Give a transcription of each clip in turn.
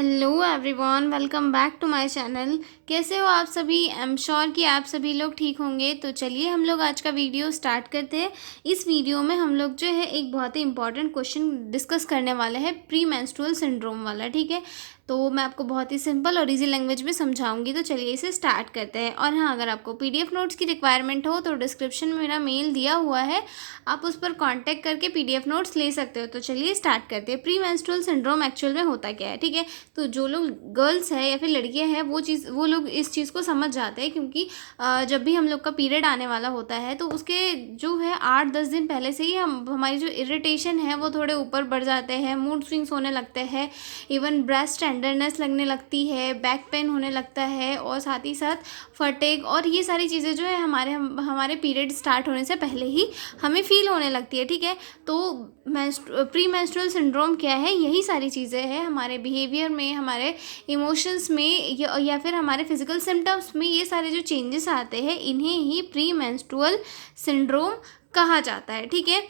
Hello everyone, welcome back to my channel. कैसे हो आप सभी? आई एम श्योर कि आप सभी लोग ठीक होंगे। तो चलिए हम लोग आज का वीडियो स्टार्ट करते हैं। इस वीडियो में हम लोग जो है एक बहुत ही इंपॉर्टेंट क्वेश्चन डिस्कस करने वाले हैं, प्री मेंस्ट्रुअल सिंड्रोम वाला। ठीक है, तो मैं आपको बहुत ही सिंपल और इजी लैंग्वेज में समझाऊंगी। तो चलिए इसे स्टार्ट करते हैं। और हाँ, अगर आपको पीडीएफ नोट्स की रिक्वायरमेंट हो तो डिस्क्रिप्शन में मेरा मेल दिया हुआ है, आप उस पर कांटेक्ट करके पीडीएफ नोट्स ले सकते हो। तो चलिए स्टार्ट करते हैं। प्री मेंस्ट्रुअल सिंड्रोम एक्चुअल में होता क्या है? ठीक है, तो जो लोग गर्ल्स है या फिर लड़कियां हैं वो लोग इस चीज़ को समझ जाते हैं, क्योंकि जब भी हम लोग का पीरियड आने वाला होता है तो उसके जो है 8-10 दिन पहले से ही हमारी जो इरिटेशन है वो थोड़े ऊपर बढ़ जाते हैं, मूड स्विंग्स होने लगते हैं, इवन ब्रेस्ट टेंडरनेस लगने लगती है, बैक पेन होने लगता है, और साथ ही साथ फटेग, और ये सारी चीज़ें जो है हमारे पीरियड स्टार्ट होने से पहले ही हमें फील होने लगती है। ठीक है, तो प्री मेंस्ट्रुअल सिंड्रोम क्या है? यही सारी चीज़ें हैं हमारे बिहेवियर में, हमारे इमोशंस में, या फिर हमारे फिजिकल सिम्टम्स में। ये सारे जो चेंजेस आते हैं इन्हें ही प्री मेंस्ट्रुअल सिंड्रोम कहा जाता है। ठीक है,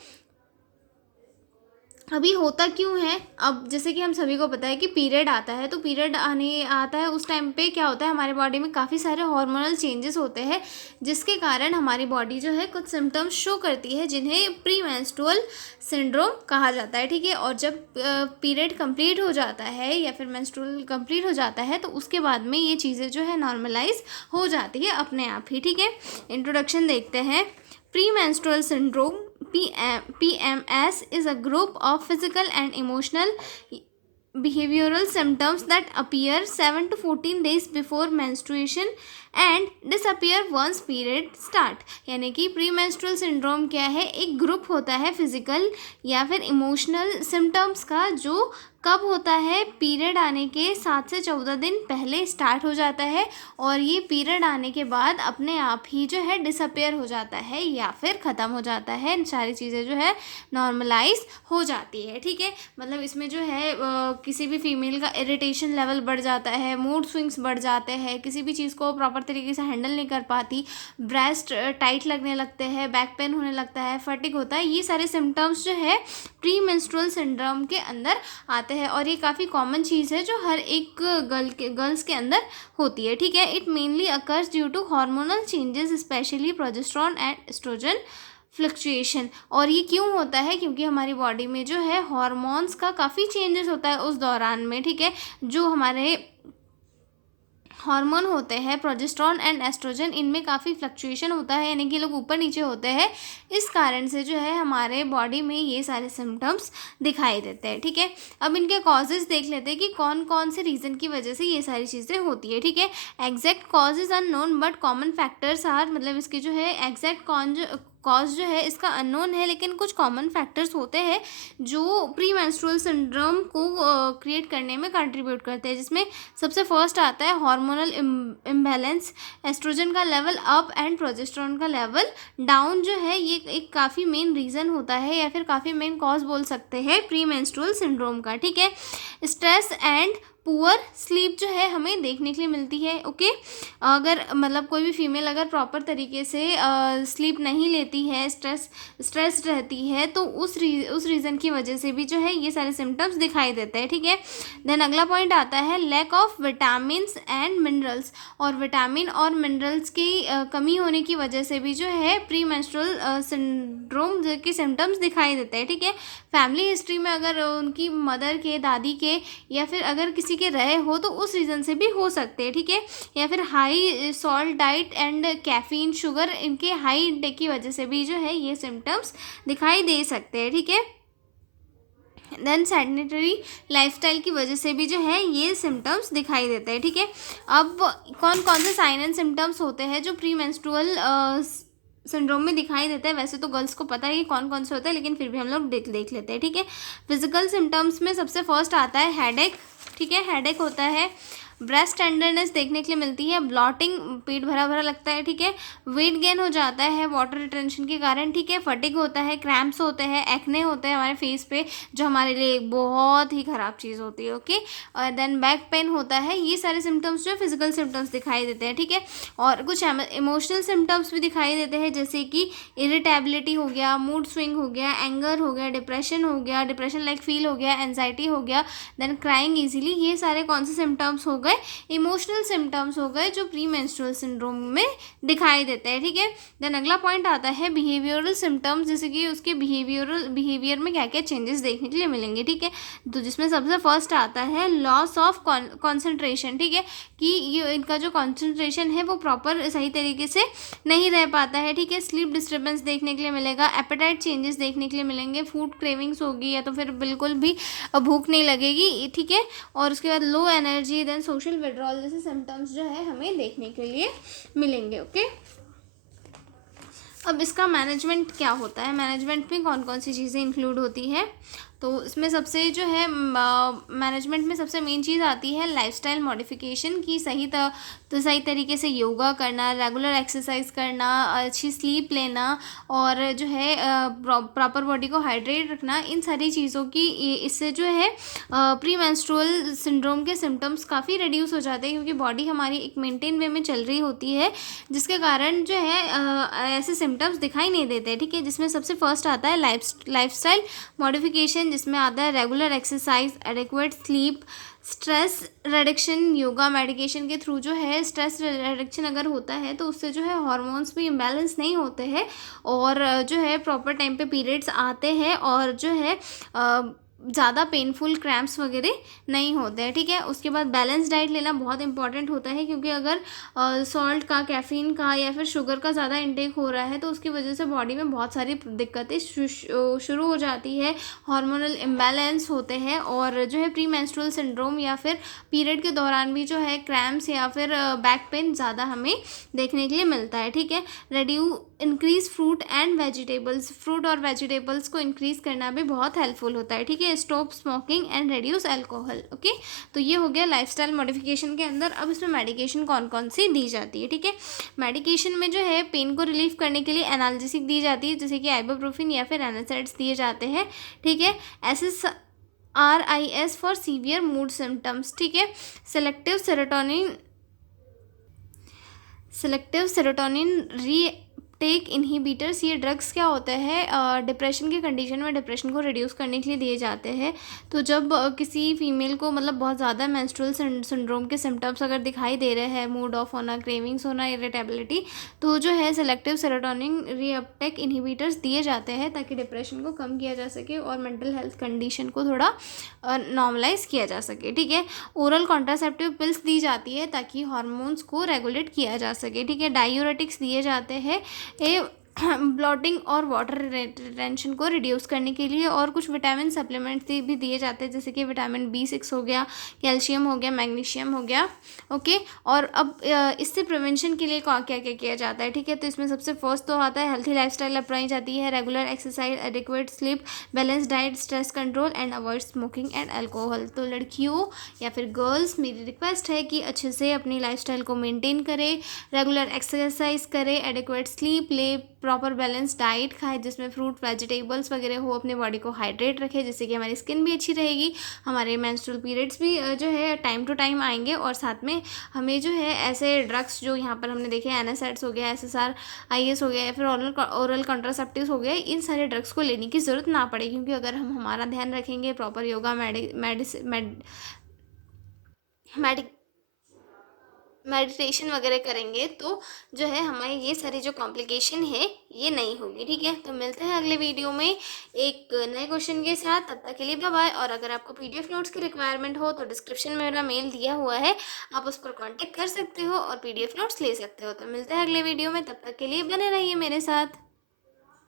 अभी होता क्यों है? अब जैसे कि हम सभी को पता है कि पीरियड आता है, तो पीरियड आने आता है उस टाइम पे क्या होता है, हमारे बॉडी में काफ़ी सारे हार्मोनल चेंजेस होते हैं, जिसके कारण हमारी बॉडी जो है कुछ सिम्टम्स शो करती है, जिन्हें प्री मेंस्ट्रुअल सिंड्रोम कहा जाता है। ठीक है, और जब पीरियड कंप्लीट हो जाता है या फिर मेंस्ट्रुअल कंप्लीट हो जाता है तो उसके बाद में ये चीज़ें जो है नॉर्मलाइज हो जाती है अपने आप ही। ठीक है, इंट्रोडक्शन देखते हैं। Premenstrual syndrome PMS is a group of physical and emotional behavioral symptoms that appear 7 to 14 days before menstruation and disappear once period start। यानी कि प्री मेंस्ट्रुअल सिंड्रोम क्या है? एक ग्रुप होता है फिजिकल या फिर इमोशनल सिम्टम्स का, जो कब होता है? पीरियड आने के 7 से 14 दिन पहले स्टार्ट हो जाता है, और ये पीरियड आने के बाद अपने आप ही जो है डिसअपेयर हो जाता है या फिर ख़त्म हो जाता है। सारी चीज़ें जो है नॉर्मलाइज हो जाती है। ठीक है, मतलब इसमें जो है किसी भी फीमेल का इरिटेशन लेवल बढ़ जाता है, मूड स्विंग्स बढ़ जाते हैं, किसी भी चीज़ को प्रॉपर तरीके से हैंडल नहीं कर पाती, ब्रेस्ट टाइट लगने लगते हैं, बैक पेन होने लगता है, फटिग होता है। ये सारे सिम्टम्स जो है प्री मेंस्ट्रुअल सिंड्रोम के अंदर आते हैं, और ये काफ़ी कॉमन चीज़ है जो हर एक गर्ल्स के अंदर होती है। ठीक है, it mainly occurs due to hormonal changes, specially progesterone and estrogen fluctuation. और ये क्यों होता है? क्योंकि हमारी बॉडी में जो है हॉर्मोन्स का काफ़ी चेंजेस होता है उस दौरान में। ठीक है, जो हमारे हार्मोन होते हैं प्रोजेस्टेरोन एंड एस्ट्रोजन, इनमें काफ़ी फ्लक्चुएशन होता है, यानी कि लोग ऊपर नीचे होते हैं। इस कारण से जो है हमारे बॉडी में ये सारे सिम्टम्स दिखाई देते हैं। ठीक है, अब इनके कॉजेज़ देख लेते हैं कि कौन कौन से रीज़न की वजह से ये सारी चीज़ें होती है। ठीक है, exact causes unknown but common factors are, मतलब इसके जो है एग्जैक्ट कॉज जो है इसका अननोन है, लेकिन कुछ कॉमन फैक्टर्स होते हैं जो प्री मेंस्ट्रुअल सिंड्रोम को क्रिएट करने में कंट्रीब्यूट करते हैं, जिसमें सबसे फर्स्ट आता है हार्मोनल इम्बैलेंस। एस्ट्रोजन का लेवल अप एंड प्रोजेस्टेरोन का लेवल डाउन जो है, ये एक काफ़ी मेन रीज़न होता है, या फिर काफ़ी मेन कॉज बोल सकते हैं प्री मेंस्ट्रुअल सिंड्रोम का। ठीक है, स्ट्रेस एंड पुअर स्लीप जो है हमें देखने के लिए मिलती है। ओके, अगर मतलब कोई भी फीमेल अगर प्रॉपर तरीके से स्लीप नहीं लेती है, स्ट्रेस रहती है, तो उस रीज़न की वजह से भी जो है ये सारे सिम्टम्स दिखाई देते हैं। ठीक है, देन अगला पॉइंट आता है lack of vitamins and minerals, और विटामिन और मिनरल्स की कमी होने की वजह से भी जो है प्री मेंस्ट्रुअल सिंड्रोम के सिम्टम्स दिखाई देते हैं। ठीक है, फैमिली हिस्ट्री में अगर उनकी मदर के, दादी के, या फिर अगर किसी के रहे हो तो उस रीज़न से भी हो सकते हैं। ठीक है, या फिर high salt diet and caffeine, sugar, इनके हाई इंटेक की वजह से भी जो है ये सिम्टम्स दिखाई दे सकते हैं। ठीक है, देन सेडेंटरी लाइफस्टाइल की वजह से भी जो है ये सिम्टम्स दिखाई देते हैं। ठीक है, अब कौन कौन से साइन एंड सिम्टम्स होते हैं जो प्री मेंस्ट्रुअल सिंड्रोम में दिखाई देता है? वैसे तो गर्ल्स को पता है कि कौन कौन से होते हैं, लेकिन फिर भी हम लोग देख लेते हैं। ठीक है, फिजिकल सिम्टम्स में सबसे फर्स्ट आता है हेडेक। ठीक है, हेडेक होता है, ब्रेस्ट टेंडरनेस देखने के लिए मिलती है, ब्लॉटिंग, पेट भरा भरा लगता है, ठीक है, वेट गेन हो जाता है वाटर रिटेंशन के कारण, ठीक है, फटिग होता है, क्रैम्प्स होते हैं, एक्ने होते हैं हमारे फेस पे, जो हमारे लिए एक बहुत ही ख़राब चीज़ होती है, ओके। और देन बैक पेन होता है। ये सारे सिम्टम्स जो फिजिकल सिम्टम्स दिखाई देते हैं, ठीक है। और कुछ इमोशनल सिम्टम्स भी दिखाई देते हैं, जैसे कि इरिटेबिलिटी हो गया, मूड स्विंग हो गया, एंगर हो गया, डिप्रेशन हो गया, डिप्रेशन लाइक फील हो गया, एंजाइटी हो गया, देन क्राइंग इजीली। ये सारे कौन से सिम्टम्स हो गए? इमोशनल सिम्टम्स हो गए जो प्री मेंस्ट्रुअल सिंड्रोम में दिखाई देते हैं, ठीक है। देन अगला पॉइंट आता है बिहेवियरल सिम्टम्स, जैसे कि उसके बिहेवियर में क्या क्या चेंजेस देखने के लिए मिलेंगे, ठीक है। तो जिसमें सबसे फर्स्ट आता है लॉस ऑफ कॉन्सेंट्रेशन, ठीक है, कि ये इनका जो कॉन्सेंट्रेशन है वो प्रॉपर सही तरीके से नहीं रह पाता है, ठीक है। स्लीप डिस्टर्बेंस देखने के लिए मिलेगा, एपेटाइट चेंजेस देखने के लिए मिलेंगे, फूड क्रेविंग्स होगी या तो फिर बिल्कुल भी भूख नहीं लगेगी, ठीक है। और उसके बाद low energy, then social withdrawal जैसे सिम्टम्स जो है हमें देखने के लिए मिलेंगे, ओके। अब इसका मैनेजमेंट क्या होता है, मैनेजमेंट में कौन कौन सी चीज़ें इंक्लूड होती है? तो इसमें सबसे जो है मैनेजमेंट में सबसे मेन चीज़ आती है लाइफस्टाइल मॉडिफिकेशन की, सही तरीके से योगा करना, रेगुलर एक्सरसाइज करना, अच्छी स्लीप लेना, और जो है प्रॉपर बॉडी को हाइड्रेट रखना। इन सारी चीज़ों की इससे जो है प्री मेंस्ट्रुअल सिंड्रोम के सिम्टम्स काफ़ी रिड्यूस हो जाते हैं, क्योंकि बॉडी हमारी एक मेंटेन वे में चल रही होती है, जिसके कारण जो है ऐसे सिम्टम्स दिखाई नहीं देते, ठीक है। जिसमें सबसे फर्स्ट आता है लाइफस्टाइल मॉडिफिकेशन, जिसमें आता है regular exercise, adequate sleep, stress reduction. Yoga medication के थ्रू जो है स्ट्रेस रिडक्शन अगर होता है तो उससे जो है हार्मोन्स भी इम्बैलेंस नहीं होते हैं, और जो है प्रॉपर टाइम पे पीरियड्स आते हैं, और जो है ज़्यादा पेनफुल क्रैम्प्स वगैरह नहीं होते हैं, ठीक है। उसके बाद बैलेंस डाइट लेना बहुत इंपॉर्टेंट होता है, क्योंकि अगर सॉल्ट का, कैफीन का या फिर शुगर का ज़्यादा इंटेक हो रहा है तो उसकी वजह से बॉडी में बहुत सारी दिक्कतें शुरू हो जाती है, हार्मोनल इम्बैलेंस होते हैं, और जो है प्री मेंस्ट्रुअल सिंड्रोम या फिर पीरियड के दौरान भी जो है क्रैम्प्स या फिर बैक पेन ज़्यादा हमें देखने के लिए मिलता है, ठीक है। Increase fruit and vegetables, fruit और वेजिटेबल्स को इंक्रीज करना भी बहुत हेल्पफुल होता है, ठीक है। Stop smoking and reduce alcohol, okay. तो ये हो गया लाइफस्टाइल मॉडिफिकेशन के अंदर। अब इसमें मेडिकेशन कौन कौन सी दी जाती है, ठीक है। मेडिकेशन में जो है पेन को रिलीफ करने के लिए एनाल्जेसिक दी जाती है, जैसे कि आइबुप्रोफेन या फिर एनासिड्स दिए जाते हैं, ठीक है। SSRIs for severe mood symptoms, ठीक है। सेलेक्टिव सेरोटोनिन रीटेक इनहिबिटर्स, ये ड्रग्स क्या होते हैं, डिप्रेशन के कंडीशन में डिप्रेशन को रिड्यूस करने के लिए दिए जाते हैं। तो जब किसी फीमेल को मतलब बहुत ज़्यादा मेंस्ट्रुअल सिंड्रोम के सिम्टम्स अगर दिखाई दे रहे हैं, मूड ऑफ होना, क्रेविंग्स होना, इरिटेबिलिटी, तो जो है सेलेक्टिव सेरोटोनिन रीअपटेक इनहिबिटर्स दिए जाते हैं, ताकि डिप्रेशन को कम किया जा सके और मेंटल हेल्थ कंडीशन को थोड़ा नॉर्मलाइज किया जा सके, ठीक है। ओरल कॉन्ट्रासेप्टिव पिल्स दी जाती है ताकि हार्मोन्स को रेगुलेट किया जा सके, ठीक है। डायूरेटिक्स दिए जाते हैं ब्लॉटिंग और वाटर रिटेंशन को रिड्यूस करने के लिए, और कुछ विटामिन सप्लीमेंट्स भी दिए जाते हैं, जैसे कि विटामिन B6 हो गया, कैल्शियम हो गया, मैग्नीशियम हो गया, ओके। और अब इससे प्रिवेंशन के लिए क्या क्या किया जाता है, ठीक है। तो इसमें सबसे फर्स्ट तो आता है हेल्थी लाइफस्टाइल अपनाई जाती है, regular exercise, adequate sleep, balance diet, stress control and avoid smoking and alcohol. तो लड़कियों या फिर गर्ल्स, मेरी रिक्वेस्ट है कि अच्छे से अपनी लाइफस्टाइल को मेंटेन करें, रेगुलर एक्सरसाइज करें, एडिक्वेट स्लीप ले, प्रॉपर बैलेंस डाइट खाए जिसमें फ्रूट वेजिटेबल्स वगैरह हो, अपने बॉडी को हाइड्रेट रखे, जिससे कि हमारी स्किन भी अच्छी रहेगी, हमारे मेंस्ट्रुअल पीरियड्स भी जो है टाइम टू टाइम आएंगे, और साथ में हमें जो है ऐसे ड्रग्स जो यहाँ पर हमने देखे, एनासिड्स हो गया, SSRIs हो गया, या फिर ओरल कॉन्ट्रासेप्टिव्स हो गए, इन सारे ड्रग्स को लेने की ज़रूरत ना पड़े, क्योंकि अगर हम हमारा ध्यान रखेंगे, प्रॉपर योगा मेडिटेशन वगैरह करेंगे, तो जो है हमारी ये सारी जो कॉम्प्लिकेशन है ये नहीं होगी, ठीक है। तो मिलते हैं अगले वीडियो में एक नए क्वेश्चन के साथ, तब तक के लिए बाय बाय। और अगर आपको PDF नोट्स की रिक्वायरमेंट हो तो डिस्क्रिप्शन में मेरा मेल दिया हुआ है, आप उस पर कॉन्टेक्ट कर सकते हो और PDF नोट्स ले सकते हो। तो मिलते हैं अगले वीडियो में, तब तक के लिए बने रहिए मेरे साथ।